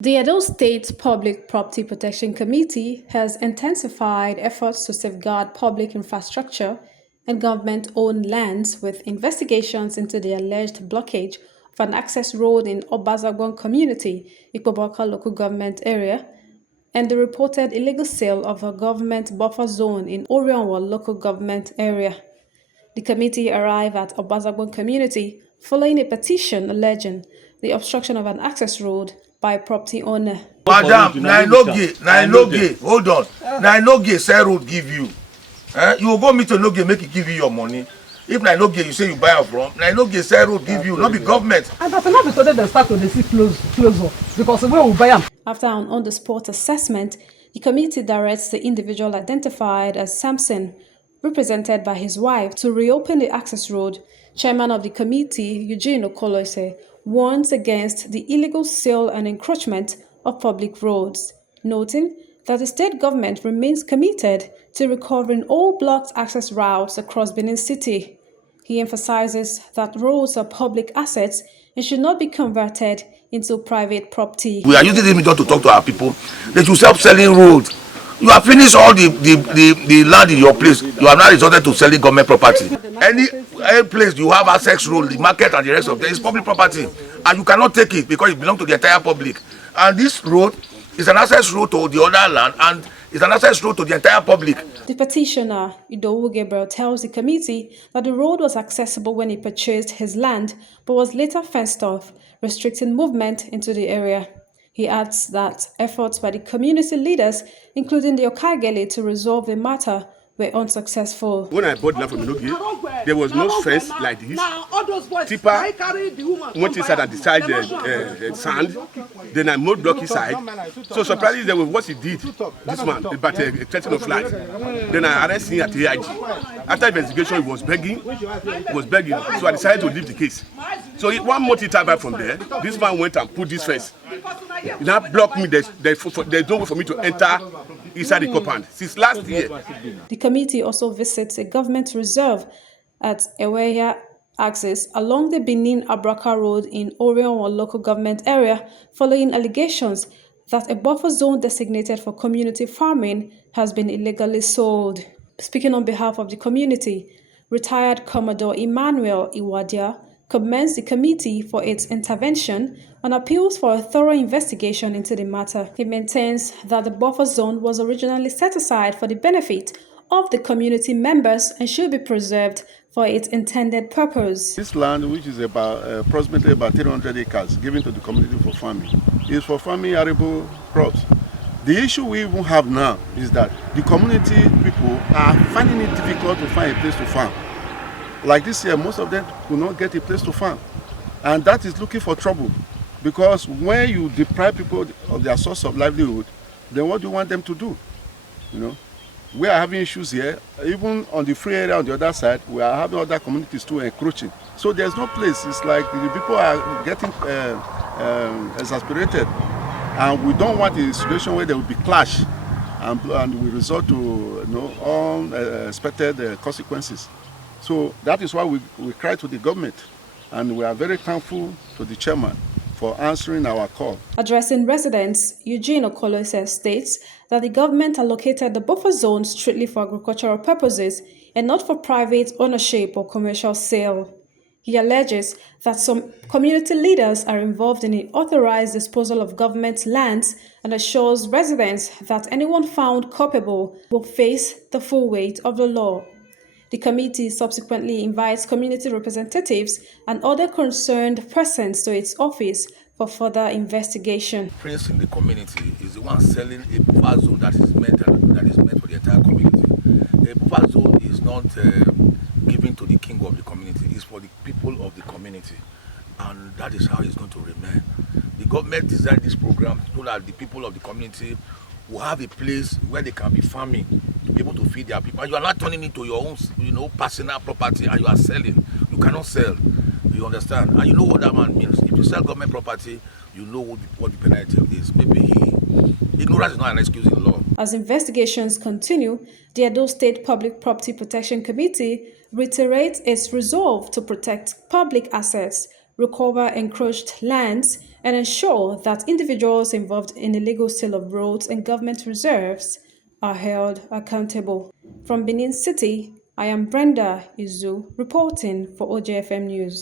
The Edo State Public Property Protection Committee has intensified efforts to safeguard public infrastructure and government-owned lands with investigations into the alleged blockage of an access road in Obazagbon community, Ikpoboka local government area, and the reported illegal sale of a government buffer zone in Orionwa local government area. The committee arrived at Obazagbon community following a petition alleging the obstruction of an access road by a property owner. Madam, Nainoge, hold on. Nainoge say road give you. You will go meet to Noge, make it give you your money. If Nainoge you say you buy from, Nainoge say road give you, not be government. And that's not because they start to see closer because we will buy them. After an on-the-spot assessment, the committee directs the individual identified as Samson, represented by his wife, to reopen the access road. Chairman of the committee, Eugene Okoloise, warns against the illegal sale and encroachment of public roads, noting that the state government remains committed to recovering all blocked access routes across Benin City. He emphasizes that roads are public assets and should not be converted into private property. We are using this method to talk to our people. They should stop selling roads. You have finished all the land in your place. You have now resorted to selling government property. Any place you have access road, the market and the rest of it is public property. And you cannot take it because it belongs to the entire public. And this road is an access road to the other land and it's an access road to the entire public. The petitioner, Idowu Gabriel, tells the committee that the road was accessible when he purchased his land, but was later fenced off, restricting movement into the area. He adds that efforts by the community leaders, including the Okagele, to resolve the matter were unsuccessful. When I bought land from Inogi, there was no fence like this. Tipper went inside and decided sand. Then I mowed block inside. So surprisingly, there was what he did. This man, but a threat of life. Then I arrested him at AIG. After investigation, he was begging. So I decided to leave the case. So one more time from there, this man went and put this fence. He now blocked me. There's no way for me to enter inside the compound since last year. The committee also visits a government reserve at Eweya axis along the Benin-Abraka Road in Orionwa local government area following allegations that a buffer zone designated for community farming has been illegally sold. Speaking on behalf of the community, retired Commodore Emmanuel Iwadia commends the committee for its intervention and appeals for a thorough investigation into the matter. He maintains that the buffer zone was originally set aside for the benefit of the community members and should be preserved for its intended purpose. This land, which is approximately about 300 acres given to the community for farming, is for farming arable crops. The issue we even have now is that the community people are finding it difficult to find a place to farm. Like this year, most of them will not get a place to farm. And that is looking for trouble. Because when you deprive people of their source of livelihood, then what do you want them to do? You know, we are having issues here. Even on the free area on the other side, we are having other communities too encroaching. So there's no place. It's like the people are getting exasperated. And we don't want a situation where there will be clash and we resort to unexpected consequences. So that is why we cry to the government, and we are very thankful to the chairman for answering our call. Addressing residents, Eugene Okoloise states that the government allocated the buffer zone strictly for agricultural purposes and not for private ownership or commercial sale. He alleges that some community leaders are involved in the authorized disposal of government lands and assures residents that anyone found culpable will face the full weight of the law. The committee subsequently invites community representatives and other concerned persons to its office for further investigation. Prince in the community is the one selling a buffer zone that is meant for the entire community. A buffer zone is not given to the king of the community, it's for the people of the community. And that is how it's going to remain. The government designed this program so that the people of the community will have a place where they can be farming to be able to feed their people. And you are not turning it to your own, personal property, and you are selling. You cannot sell. You understand? And you know what that man means. If you sell government property, you know what the penalty is. Maybe ignorance is not an excuse in the law. As investigations continue, the Edo State Public Property Protection Committee reiterates its resolve to protect public assets, recover encroached lands, and ensure that individuals involved in illegal sale of roads and government reserves are held accountable. From Benin City, I am Brenda Izu reporting for OJFM News.